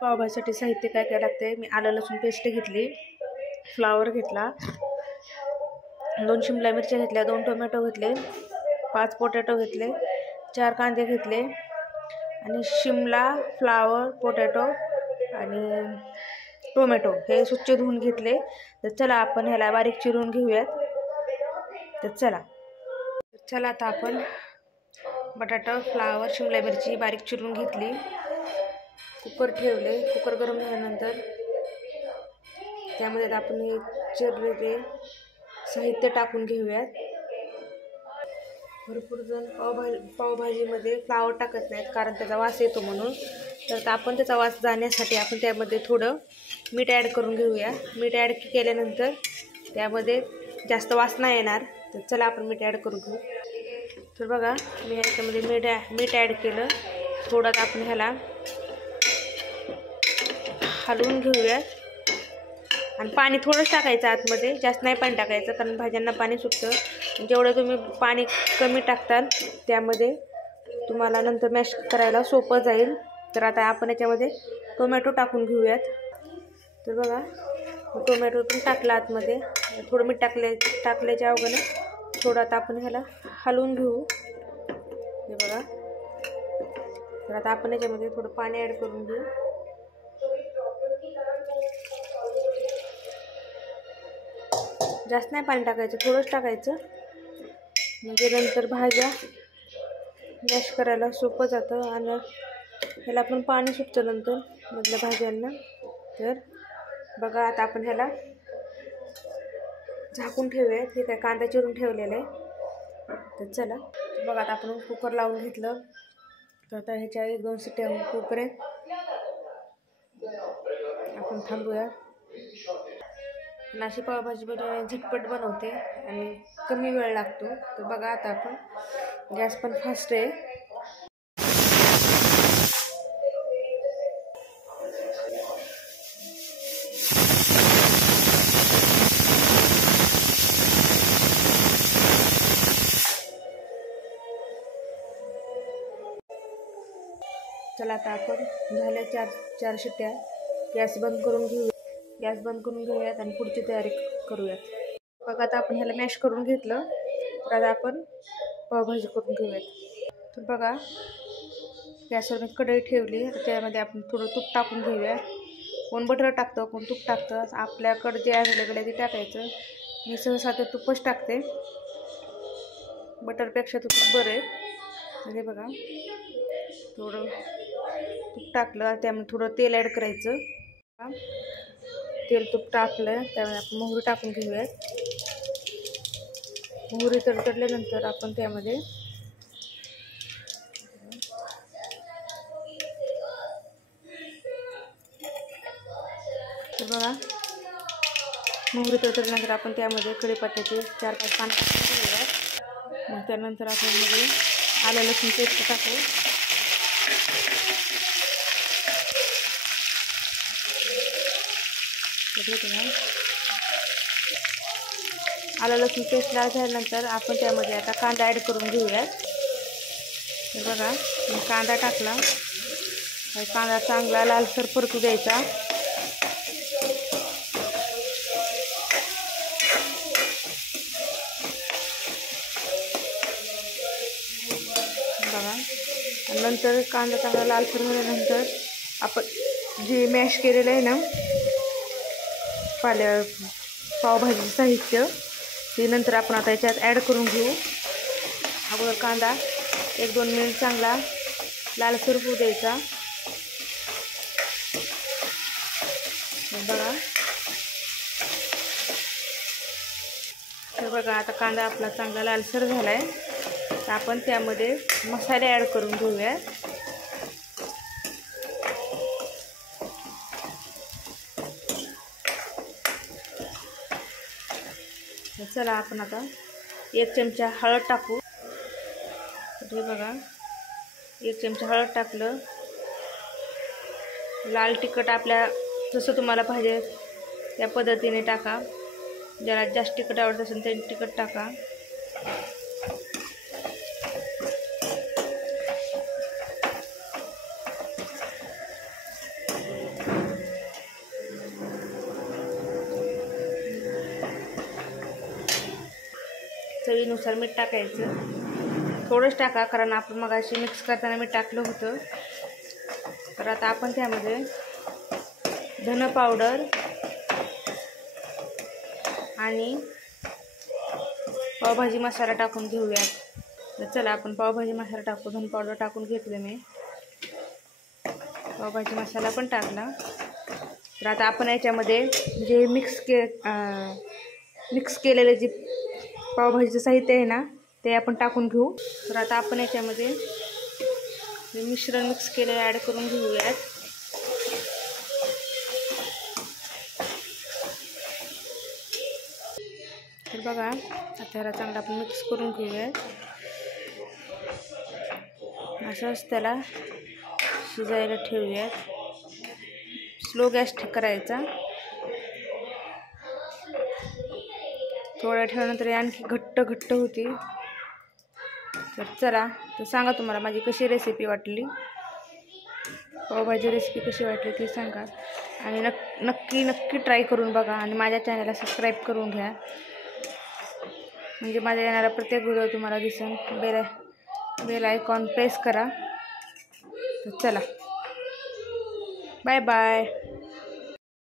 पावभाजीसाठी साहित्य काय काय लागते. मी आलं लसूण पेस्ट घेतली, फ्लावर घेतला, 2 शिमला मिरच्या घेतल्या, 2 टोमॅटो घेतले, 5 पोटॅटो घेतले, 4 कांदे घेतले आणि शिमला, फ्लावर, पोटॅटो आणि टोमॅटो हे स्वच्छ धुवून घेतले. तर चला आपण ह्याला बारीक चिरून घेऊयात. तर चला आता आपण बटाटा, फ्लावर, शिमला मिरची बारीक चिरून घेतली. कुकर ठेवले. कुकर गरम झाल्यानंतर त्यामध्ये आपण हे चिरलेले साहित्य टाकून घेऊयात. भरपूर जण पावभाजीमध्ये फ्लावर टाकत नाहीत कारण त्याचा वास येतो म्हणून. तर आपण त्याचा वास जाण्यासाठी आपण त्यामध्ये थोडं मीठ ॲड करून घेऊया. मीठ ॲड केल्यानंतर त्यामध्ये जास्त वास नाही येणार. तर चला आपण मीठ ॲड करून घेऊ. तर बघा मी ह्याच्यामध्ये मीठ ॲड केलं. थोडं आपण ह्याला हलवून घेऊयात आणि पाणी थोडंच टाकायचं आतमध्ये, जास्त नाही पाणी टाकायचं कारण भाज्यांना पाणी सुटतं. जेवढं तुम्ही पाणी कमी टाकताल त्यामध्ये तुम्हाला नंतर मॅश करायला सोपं जाईल. तर आता आपण याच्यामध्ये टोमॅटो टाकून घेऊयात. तर बघा टोमॅटो पण टाकला आतमध्ये, थोडं मीठ टाकल्याच्या अवघाने थोडं आता आपण ह्याला हलवून घेऊ. हे बघा. तर आता आपण याच्यामध्ये थोडं पाणी ॲड करून घेऊ. जास्त नाही पाणी टाकायचं, थोडंच टाकायचं म्हणजे नंतर भाज्या मॅश करायला सोपं जातं आणि ह्याला पण पाणी सुटतं नंतर मधल्या भाज्यांना. तर बघा आता आपण ह्याला झाकून ठेवूया. हे काय कांदा चिरून ठेवलेला आहे. तर चला बघा आता आपण कुकर लावून घेतलं. तर आता ह्याच्या 1-2 शिट्ट्या होईपर्यंत आपण थांबूया. अशी पावभाजी झटपट बनवते आणि कमी वेळ लागतो. तर बघा आता आपण गॅस पण फास्ट आहे. चला आता आपण झाल्या 4 शिट्ट्या. गॅस बंद करून घेऊयात आणि पुढची तयारी करूयात. बघा आता आपण ह्याला मॅश करून घेतलं. तर आता आपण पावभाजी करून घेऊयात. तर बघा गॅसवर मी कढई ठेवली. आता त्यामध्ये आपण थोडं तूप टाकून घेऊया. कोण बटर टाकतं, कोण तूप टाकतं. आपल्याकडं जे अवेलेबल आहे ते टाकायचं. मी सहसा ते तूपच टाकते. बटरपेक्षा तूप बरं आहे. म्हणजे बघा थोडं तूप टाकलं, त्यामध्ये थोडं तेल ॲड करायचं. तेल तूप टाकलं त्यामध्ये आपण मोहरी टाकून घेऊयात. मोहरी तडतडल्यानंतर आपण त्यामध्ये बघा मोहरी तडतडल्यानंतर आपण त्यामध्ये कढीपत्त्याचे 4-5 पान टाकून घेऊयात. मग त्यानंतर आपण मध्ये आलं लसूण पेस्ट टाकू. आलं लसूण पेस्ट लाल झाल्यानंतर आपण त्यामध्ये आता कांदा ॲड करून घेऊयात. तर बघा मी कांदा टाकला. कांदा चांगला लालसर परतू द्यायचा. बघा नंतर कांदा चांगला लालसर झाल्यानंतर आपण जे मॅश केलेलं आहे ना पावभाजी साहित्य ते नंतर आपण आता याच्यात ॲड करून घेऊ. अगोदर कांदा 1-2 मिनिट चांगला लालसर होऊ द्यायचा. बघा तर बघा आता कांदा आपला चांगला लालसर झाला आहे. तर आपण त्यामध्ये मसाले ॲड करून घेऊया. चला आपण आता 1 चमचा हळद टाकू. हे बघा 1 चमचा हळद टाकलं. लाल तिखट आपल्या जसं तुम्हाला पाहिजे त्या पद्धतीने टाका. ज्याला जास्त तिखट आवडत असेल त्यांनी तिखट टाका. चवीनुसार मीठ टाकायचं, थोडंच टाका कारण आपण मगाशी मिक्स करताना मीठ टाकलं होतं. तर आता आपण त्यामध्ये धन पावडर आणि पावभाजी मसाला टाकून घेऊयात. तर चला आपण पावभाजी मसाला टाकू. धन पावडर टाकून घेतलं मी, पावभाजी मसाला पण टाकला. तर आता आपण याच्यामध्ये जे मिक्स केलेलं जे पावभाजीचं साहित्य आहे ना ते आपण टाकून घेऊ. तर आता आपण याच्यामध्ये जे मिश्रण मिक्स केलेलं ॲड करून घेऊयात. तर बघा आता ह्याला चांगलं आपण मिक्स करून घेऊयात. असंच त्याला शिजायला ठेवूयात. स्लो गॅस करायचा. थोड्या ठेवल्यानंतर आणखी घट्ट होती. तर चला, तर सांगा तुम्हाला माझी कशी रेसिपी वाटली, पावभाजी रेसिपी कशी वाटली ती सांगा. आणि नक्की ट्राय करून बघा. आणि माझ्या चॅनलला सबस्क्राईब करून घ्या, म्हणजे माझ्या येणारा प्रत्येक व्हिडिओ तुम्हाला दिसेल. बेल आयकॉन प्रेस करा. तर चला, बाय बाय.